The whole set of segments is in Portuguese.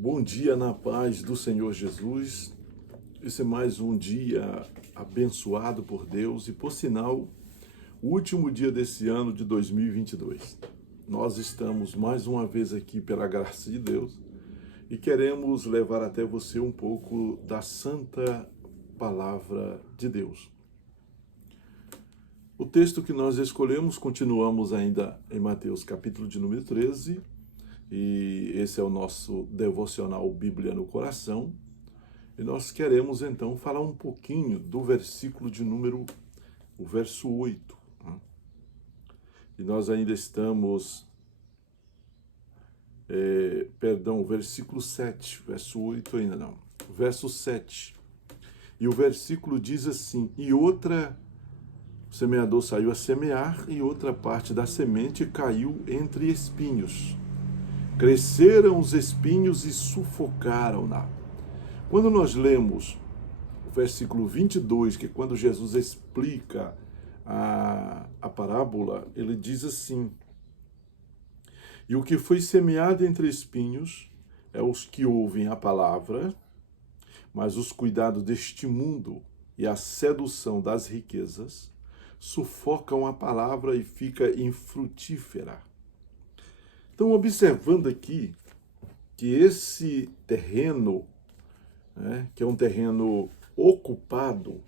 Bom dia na paz do Senhor Jesus. Esse é mais um dia abençoado por Deus e, por sinal, o último dia desse ano de 2022. Nós estamos mais uma vez aqui pela graça de Deus e queremos levar até você um pouco da santa palavra de Deus. O texto que nós escolhemos, continuamos ainda em Mateus capítulo de número 13, e esse é o nosso devocional Bíblia no Coração. E nós queremos então falar um pouquinho do versículo de número, o verso 8. Né? E nós ainda estamos, o versículo 7, verso 8 ainda não, verso 7. E o versículo diz assim: e outra, o semeador saiu a semear, e outra parte da semente caiu entre espinhos. Cresceram os espinhos e sufocaram-na. Quando nós lemos o versículo 22, que é quando Jesus explica a parábola, ele diz assim: e o que foi semeado entre espinhos é os que ouvem a palavra, mas os cuidados deste mundo e a sedução das riquezas sufocam a palavra e fica infrutífera. Então, observando aqui que esse terreno, que é um terreno ocupado,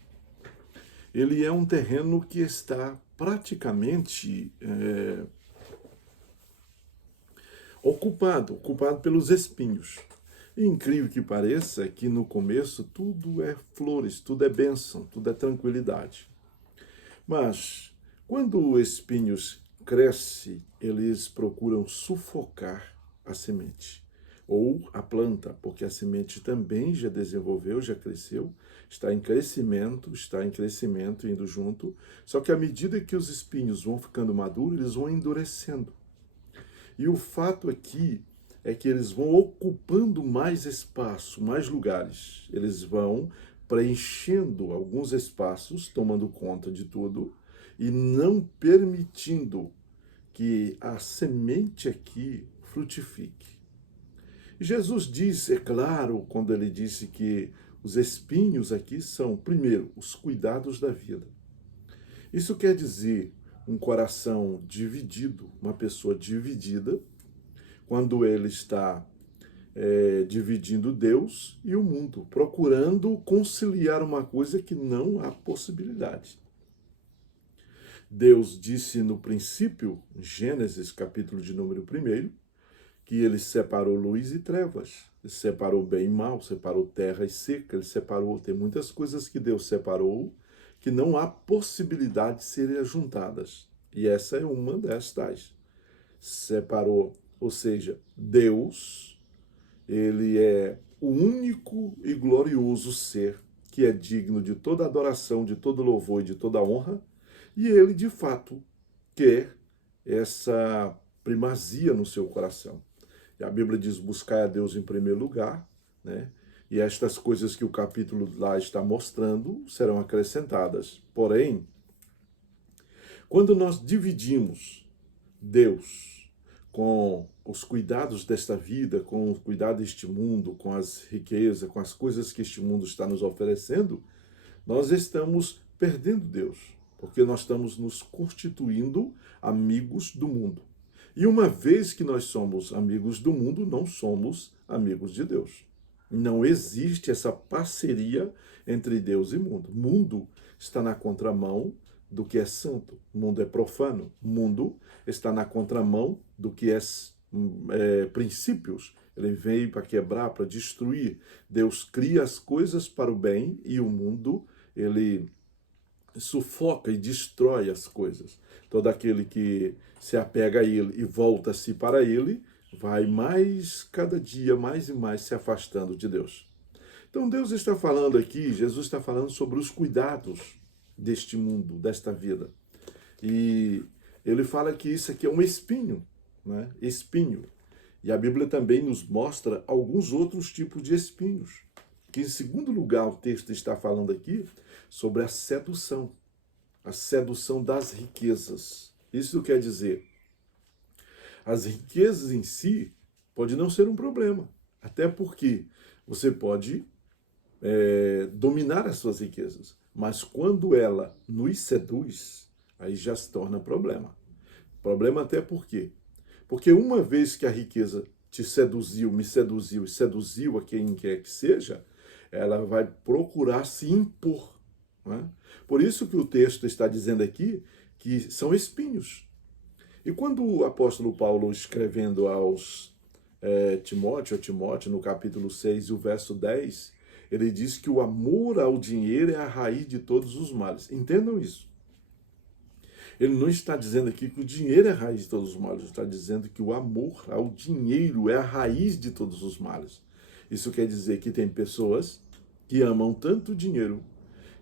ele é um terreno que está praticamente ocupado pelos espinhos. E incrível que pareça, que no começo tudo é flores, tudo é bênção, tudo é tranquilidade. Mas quando os espinhos crescem, eles procuram sufocar a semente ou a planta, porque a semente também já desenvolveu, já cresceu, está em crescimento, indo junto, só que à medida que os espinhos vão ficando maduros, eles vão endurecendo. E o fato aqui é que eles vão ocupando mais espaço, mais lugares, eles vão preenchendo alguns espaços, tomando conta de tudo, e não permitindo que a semente aqui frutifique. Jesus disse, é claro, quando ele disse que os espinhos aqui são, primeiro, os cuidados da vida. Isso quer dizer um coração dividido, uma pessoa dividida, quando ele está dividindo Deus e o mundo, procurando conciliar uma coisa que não há possibilidade. Deus disse no princípio, Gênesis capítulo de número 1, que ele separou luz e trevas, ele separou bem e mal, separou terra e seca, ele separou, tem muitas coisas que Deus separou que não há possibilidade de serem juntadas. E essa é uma destas. Separou, ou seja, Deus, ele é o único e glorioso ser que é digno de toda adoração, de todo louvor e de toda honra, e ele, de fato, quer essa primazia no seu coração. E a Bíblia diz, buscai a Deus em primeiro lugar, né? E estas coisas que o capítulo lá está mostrando serão acrescentadas. Porém, quando nós dividimos Deus com os cuidados desta vida, com o cuidado deste mundo, com as riquezas, com as coisas que este mundo está nos oferecendo, nós estamos perdendo Deus, porque nós estamos nos constituindo amigos do mundo. E uma vez que nós somos amigos do mundo, não somos amigos de Deus. Não existe essa parceria entre Deus e mundo. O mundo está na contramão do que é santo. O mundo é profano. O mundo está na contramão do que é princípios. Ele veio para quebrar, para destruir. Deus cria as coisas para o bem e o mundo, ele sufoca e destrói as coisas. Todo aquele que se apega a ele e volta-se para ele, vai cada dia mais e mais se afastando de Deus. Então Deus está falando aqui, Jesus está falando sobre os cuidados deste mundo, desta vida. E ele fala que isso aqui é um espinho, né? Espinho. E a Bíblia também nos mostra alguns outros tipos de espinhos. Que em segundo lugar o texto está falando aqui sobre a sedução das riquezas. Isso quer dizer, as riquezas em si pode não ser um problema. Até porque você pode dominar as suas riquezas, mas quando ela nos seduz, aí já se torna problema. Problema até por quê? Porque uma vez que a riqueza te seduziu, me seduziu e seduziu a quem quer que seja, ela vai procurar se impor. Né? Por isso que o texto está dizendo aqui que são espinhos. E quando o apóstolo Paulo, escrevendo aos Timóteo, no capítulo 6 e o verso 10, ele diz que o amor ao dinheiro é a raiz de todos os males. Entendam isso. Ele não está dizendo aqui que o dinheiro é a raiz de todos os males, ele está dizendo que o amor ao dinheiro é a raiz de todos os males. Isso quer dizer que tem pessoas que amam tanto o dinheiro,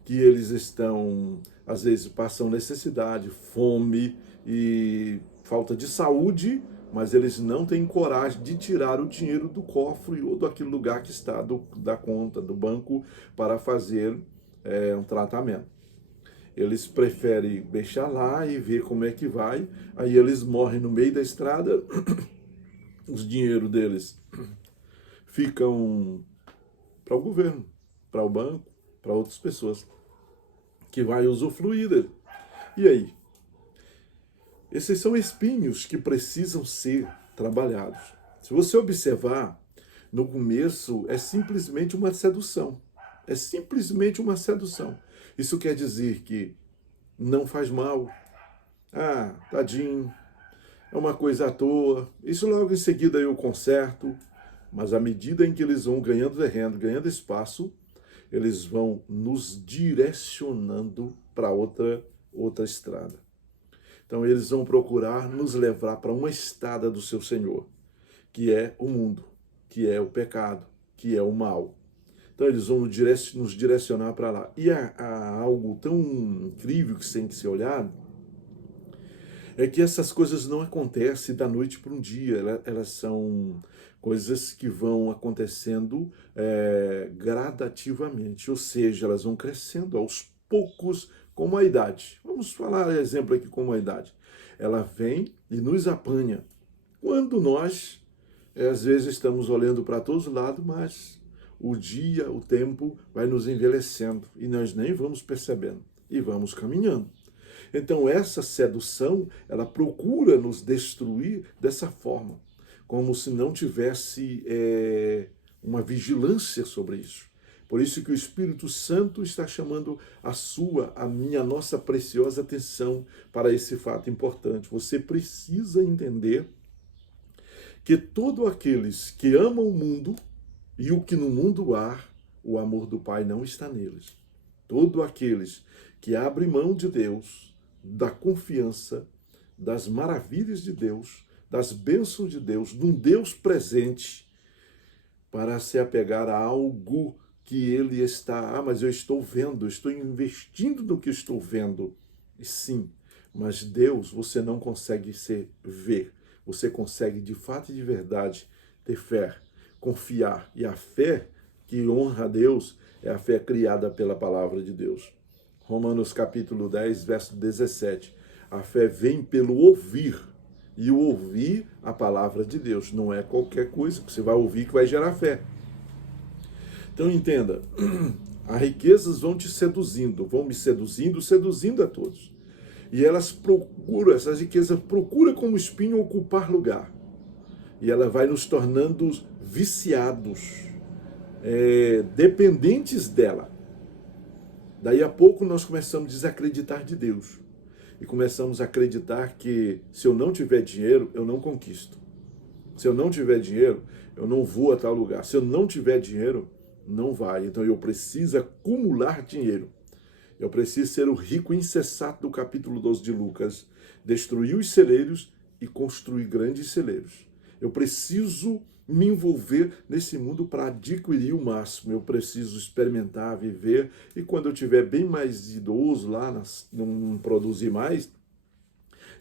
que eles estão, às vezes, passam necessidade, fome e falta de saúde, mas eles não têm coragem de tirar o dinheiro do cofre ou daquele lugar que está da conta, do banco, para fazer um tratamento. Eles preferem deixar lá e ver como é que vai, aí eles morrem no meio da estrada, os dinheiros deles ficam para o governo, para o banco, para outras pessoas que vai usufruir dele. E aí? Esses são espinhos que precisam ser trabalhados. Se você observar, no começo é simplesmente uma sedução. É simplesmente uma sedução. Isso quer dizer que não faz mal. Ah, tadinho, é uma coisa à toa. Isso logo em seguida eu conserto. Mas à medida em que eles vão ganhando terreno, ganhando espaço, eles vão nos direcionando para outra estrada. Então eles vão procurar nos levar para uma estrada do seu Senhor, que é o mundo, que é o pecado, que é o mal. Então eles vão nos direcionar para lá. E há algo tão incrível que tem que ser olhado, é que essas coisas não acontecem da noite para um dia. Elas são coisas que vão acontecendo gradativamente, ou seja, elas vão crescendo aos poucos, como a idade. Vamos falar exemplo aqui como a idade. Ela vem e nos apanha. Quando nós, às vezes, estamos olhando para todos os lados, mas o dia, o tempo vai nos envelhecendo e nós nem vamos percebendo e vamos caminhando. Então essa sedução, ela procura nos destruir dessa forma, como se não tivesse uma vigilância sobre isso. Por isso que o Espírito Santo está chamando a minha, nossa preciosa atenção para esse fato importante. Você precisa entender que todos aqueles que amam o mundo e o que no mundo há, o amor do Pai não está neles. Todos aqueles que abrem mão de Deus, da confiança, das maravilhas de Deus, das bênçãos de Deus, de um Deus presente, para se apegar a algo que ele está, mas eu estou vendo, eu estou investindo no que estou vendo. E sim, mas Deus você não consegue ver, você consegue de fato e de verdade ter fé, confiar. E a fé que honra a Deus é a fé criada pela palavra de Deus. Romanos capítulo 10, verso 17. A fé vem pelo ouvir, e o ouvir a palavra de Deus. Não é qualquer coisa que você vai ouvir que vai gerar fé. Então entenda, as riquezas vão te seduzindo, vão me seduzindo a todos. E elas procuram, essas riquezas procuram como espinho ocupar lugar. E ela vai nos tornando viciados, dependentes dela. Daí a pouco nós começamos a desacreditar de Deus. E começamos a acreditar que se eu não tiver dinheiro, eu não conquisto. Se eu não tiver dinheiro, eu não vou a tal lugar. Se eu não tiver dinheiro, não vai. Então eu preciso acumular dinheiro. Eu preciso ser o rico insensato do capítulo 12 de Lucas. Destruir os celeiros e construir grandes celeiros. Eu preciso me envolver nesse mundo para adquirir o máximo. Eu preciso experimentar, viver. E quando eu estiver bem mais idoso lá, não produzir mais,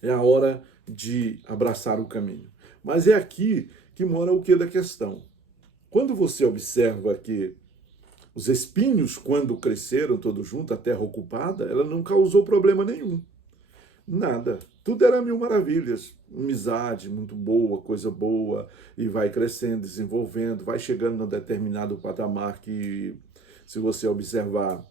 é a hora de abraçar o caminho. Mas é aqui que mora o que da questão. Quando você observa que os espinhos, quando cresceram todos juntos, a terra ocupada, ela não causou problema nenhum. Nada. tudo era mil maravilhas, amizade muito boa, coisa boa, e vai crescendo, desenvolvendo, vai chegando num determinado patamar que, se você observar,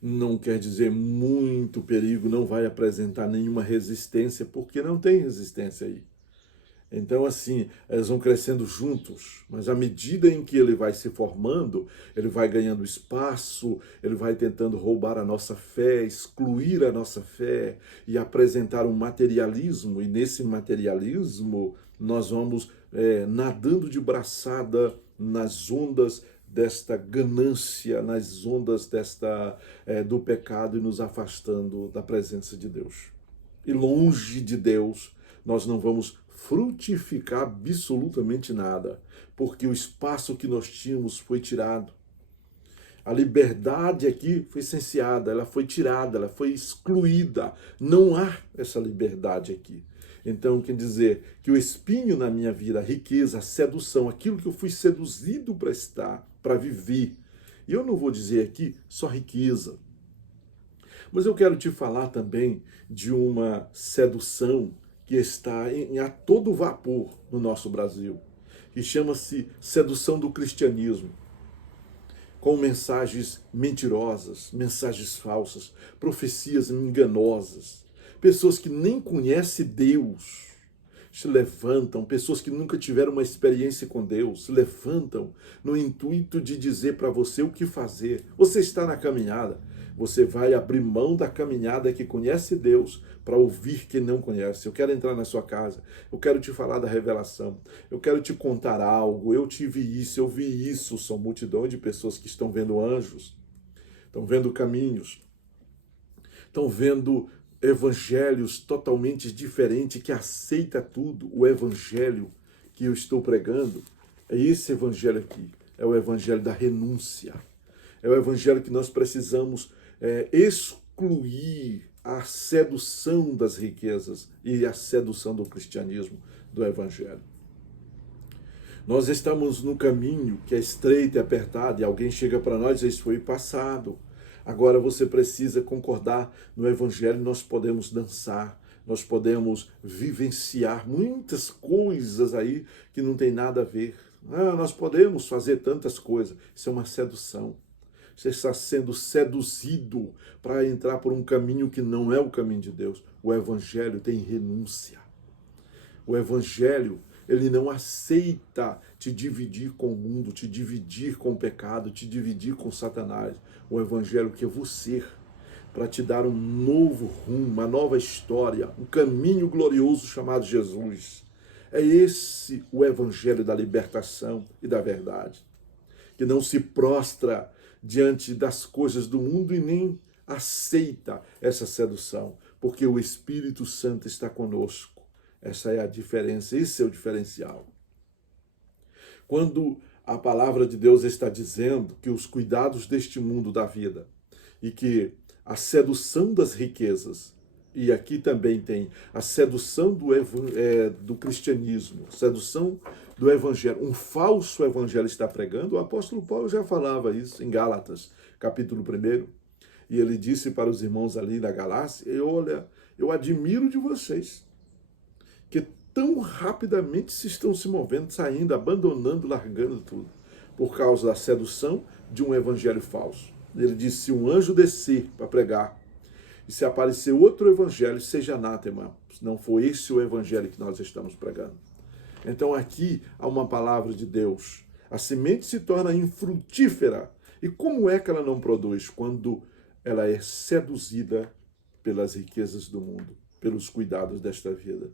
não quer dizer muito perigo, não vai apresentar nenhuma resistência, porque não tem resistência aí. Então, assim, eles vão crescendo juntos, mas à medida em que ele vai se formando, ele vai ganhando espaço, ele vai tentando roubar a nossa fé, excluir a nossa fé e apresentar um materialismo, e nesse materialismo nós vamos nadando de braçada nas ondas desta ganância, nas ondas do pecado e nos afastando da presença de Deus. E longe de Deus, nós não vamos frutificar absolutamente nada, porque o espaço que nós tínhamos foi tirado. A liberdade aqui foi cerceada, ela foi tirada, ela foi excluída. Não há essa liberdade aqui. Então, quer dizer que o espinho na minha vida, a riqueza, a sedução, aquilo que eu fui seduzido para estar, para viver. E eu não vou dizer aqui só riqueza, mas eu quero te falar também de uma sedução que está a todo vapor no nosso Brasil, que chama-se sedução do cristianismo, com mensagens mentirosas, mensagens falsas, profecias enganosas, pessoas que nem conhecem Deus se levantam, pessoas que nunca tiveram uma experiência com Deus, se levantam no intuito de dizer para você o que fazer. Você está na caminhada, você vai abrir mão da caminhada que conhece Deus para ouvir quem não conhece. Eu quero entrar na sua casa, eu quero te falar da revelação, eu quero te contar algo, eu tive isso, eu vi isso. São multidão de pessoas que estão vendo anjos, estão vendo caminhos, estão vendo evangelhos totalmente diferentes, que aceita tudo. O evangelho que eu estou pregando é esse evangelho aqui, é o evangelho da renúncia, é o evangelho que nós precisamos excluir a sedução das riquezas e a sedução do cristianismo, do evangelho. Nós estamos no caminho que é estreito e apertado, e alguém chega para nós e diz: isso foi passado. Agora você precisa concordar no evangelho, nós podemos dançar, nós podemos vivenciar muitas coisas aí que não tem nada a ver. Nós podemos fazer tantas coisas. Isso é uma sedução. Você está sendo seduzido para entrar por um caminho que não é o caminho de Deus. O evangelho tem renúncia. O evangelho, ele não aceita te dividir com o mundo, te dividir com o pecado, te dividir com Satanás. O evangelho quer você, para te dar um novo rumo, uma nova história, um caminho glorioso chamado Jesus. É esse o evangelho da libertação e da verdade, que não se prostra diante das coisas do mundo e nem aceita essa sedução, porque o Espírito Santo está conosco. Essa é a diferença, esse é o diferencial. Quando a palavra de Deus está dizendo que os cuidados deste mundo da vida e que a sedução das riquezas, e aqui também tem a sedução do cristianismo, a sedução do evangelho, um falso evangelho está pregando, o apóstolo Paulo já falava isso em Gálatas, capítulo 1, e ele disse para os irmãos ali da Galácia: olha, eu admiro de vocês, que tão rapidamente se estão se movendo, saindo, abandonando, largando tudo, por causa da sedução de um evangelho falso. Ele disse: se um anjo descer para pregar, e se aparecer outro evangelho, seja anátema, se não for esse o evangelho que nós estamos pregando. Então aqui há uma palavra de Deus. A semente se torna infrutífera. E como é que ela não produz? Quando ela é seduzida pelas riquezas do mundo, pelos cuidados desta vida.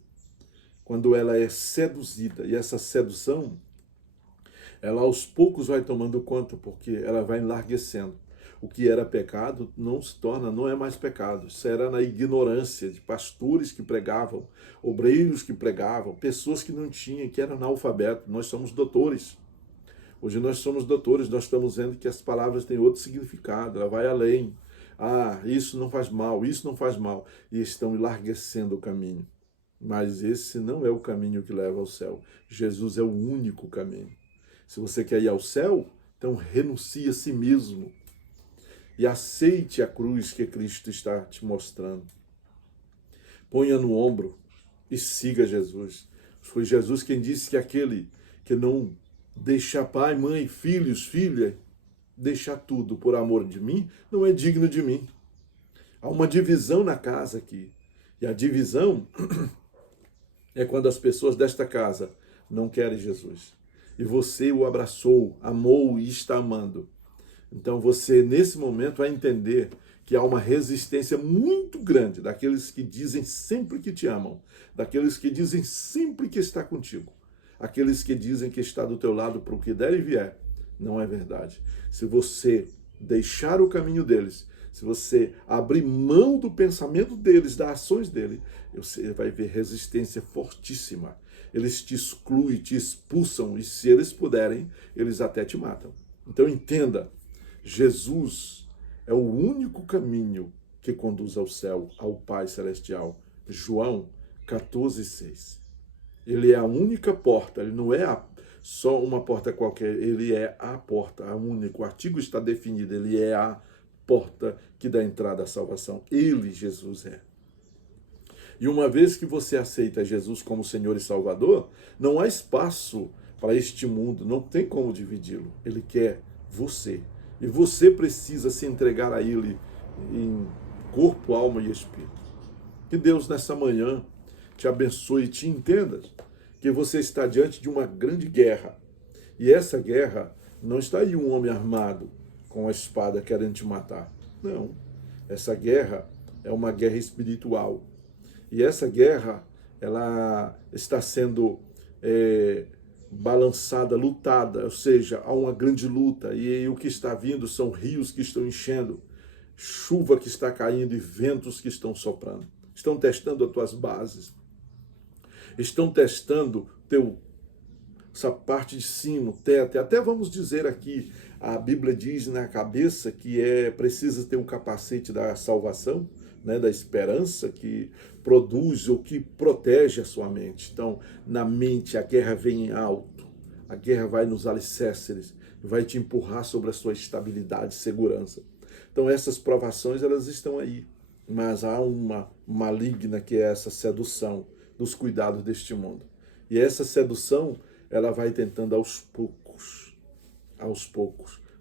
Quando ela é seduzida, e essa sedução, ela aos poucos vai tomando conta, porque ela vai enlarguecendo. O que era pecado não é mais pecado. Isso era na ignorância de pastores que pregavam, obreiros que pregavam, pessoas que não tinham, que eram analfabetos. Nós somos doutores. Hoje nós somos doutores, nós estamos vendo que as palavras têm outro significado, ela vai além. Isso não faz mal, isso não faz mal. E estão enlarguecendo o caminho. Mas esse não é o caminho que leva ao céu. Jesus é o único caminho. Se você quer ir ao céu, então renuncie a si mesmo e aceite a cruz que Cristo está te mostrando. ponha no ombro e siga Jesus. Foi Jesus quem disse que aquele que não deixa pai, mãe, filhos, filha, deixar tudo por amor de mim, não é digno de mim. Há uma divisão na casa aqui. E a divisão é quando as pessoas desta casa não querem Jesus. E você o abraçou, amou e está amando. Então você, nesse momento, vai entender que há uma resistência muito grande daqueles que dizem sempre que te amam, daqueles que dizem sempre que está contigo, aqueles que dizem que está do teu lado para o que der e vier. Não é verdade. Se você deixar o caminho deles, se você abrir mão do pensamento deles, das ações dele, você vai ver resistência fortíssima. Eles te excluem, te expulsam, e se eles puderem, eles até te matam. Então entenda, Jesus é o único caminho que conduz ao céu, ao Pai Celestial. João 14,6. Ele é a única porta, ele não é só uma porta qualquer, ele é a porta, a única. O artigo está definido, ele é a porta que dá entrada à salvação. Ele, Jesus, é. E uma vez que você aceita Jesus como Senhor e Salvador, não há espaço para este mundo, não tem como dividi-lo. Ele quer você. E você precisa se entregar a Ele em corpo, alma e espírito. Que Deus nessa manhã te abençoe e te entenda que você está diante de uma grande guerra. E essa guerra não está aí um homem armado com a espada querendo te matar. Não. Essa guerra é uma guerra espiritual. E essa guerra, ela está sendo balançada, lutada, ou seja, há uma grande luta, e o que está vindo são rios que estão enchendo, chuva que está caindo e ventos que estão soprando. Estão testando as tuas bases, estão testando essa parte de cima, o teto, e até vamos dizer aqui, a Bíblia diz na cabeça que precisa ter um capacete da salvação, né, da esperança, que produz ou que protege a sua mente. Então, na mente, a guerra vem em alto, a guerra vai nos alicerces, vai te empurrar sobre a sua estabilidade e segurança. Então, essas provações, elas estão aí, mas há uma maligna que é essa sedução dos cuidados deste mundo. E essa sedução, ela vai tentando aos poucos.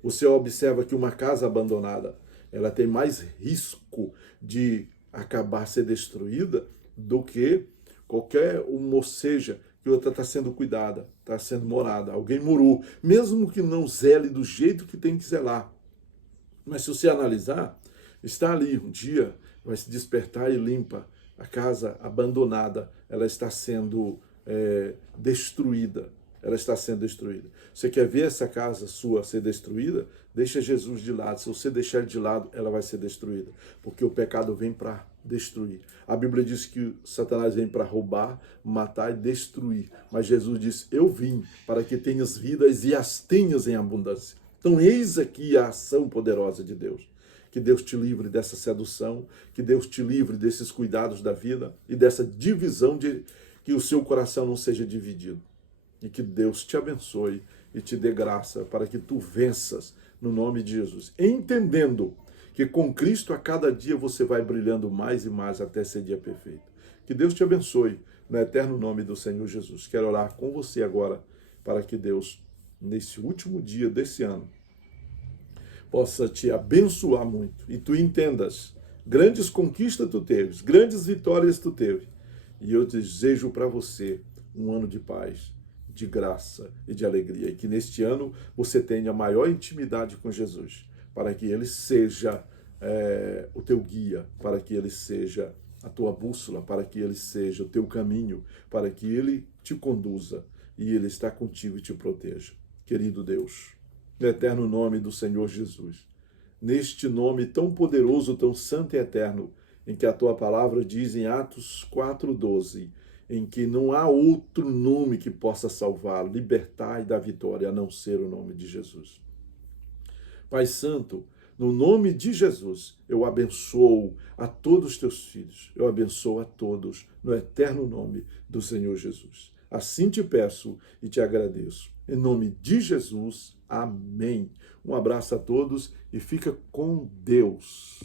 Você observa que uma casa abandonada, ela tem mais risco de acabar ser destruída do que qualquer uma, ou seja, que outra está sendo cuidada, está sendo morada. Alguém morou, mesmo que não zele do jeito que tem que zelar. Mas se você analisar, está ali um dia, vai se despertar e limpa. A casa abandonada, ela está sendo destruída. Ela está sendo destruída. Você quer ver essa casa sua ser destruída? Deixa Jesus de lado. Se você deixar de lado, ela vai ser destruída. Porque o pecado vem para destruir. A Bíblia diz que Satanás vem para roubar, matar e destruir. Mas Jesus disse, eu vim para que tenhas vidas e as tenhas em abundância. Então eis aqui a ação poderosa de Deus. Que Deus te livre dessa sedução, que Deus te livre desses cuidados da vida e dessa divisão, de que o seu coração não seja dividido. E que Deus te abençoe e te dê graça para que tu venças no nome de Jesus. Entendendo que com Cristo a cada dia você vai brilhando mais e mais até ser dia perfeito. Que Deus te abençoe no eterno nome do Senhor Jesus. Quero orar com você agora para que Deus, nesse último dia desse ano, possa te abençoar muito e tu entendas grandes conquistas tu teves, grandes vitórias tu teve. E eu desejo para você um ano de paz, de graça e de alegria. E que neste ano você tenha maior intimidade com Jesus, para que Ele seja o teu guia, para que Ele seja a tua bússola, para que Ele seja o teu caminho, para que Ele te conduza e Ele está contigo e te proteja. Querido Deus, no eterno nome do Senhor Jesus, neste nome tão poderoso, tão santo e eterno, em que a tua palavra diz em Atos 4:12, em que não há outro nome que possa salvar, libertar e dar vitória, a não ser o nome de Jesus. Pai Santo, no nome de Jesus, eu abençoo a todos os teus filhos, eu abençoo a todos, no eterno nome do Senhor Jesus. Assim te peço e te agradeço. Em nome de Jesus, amém. Um abraço a todos e fica com Deus.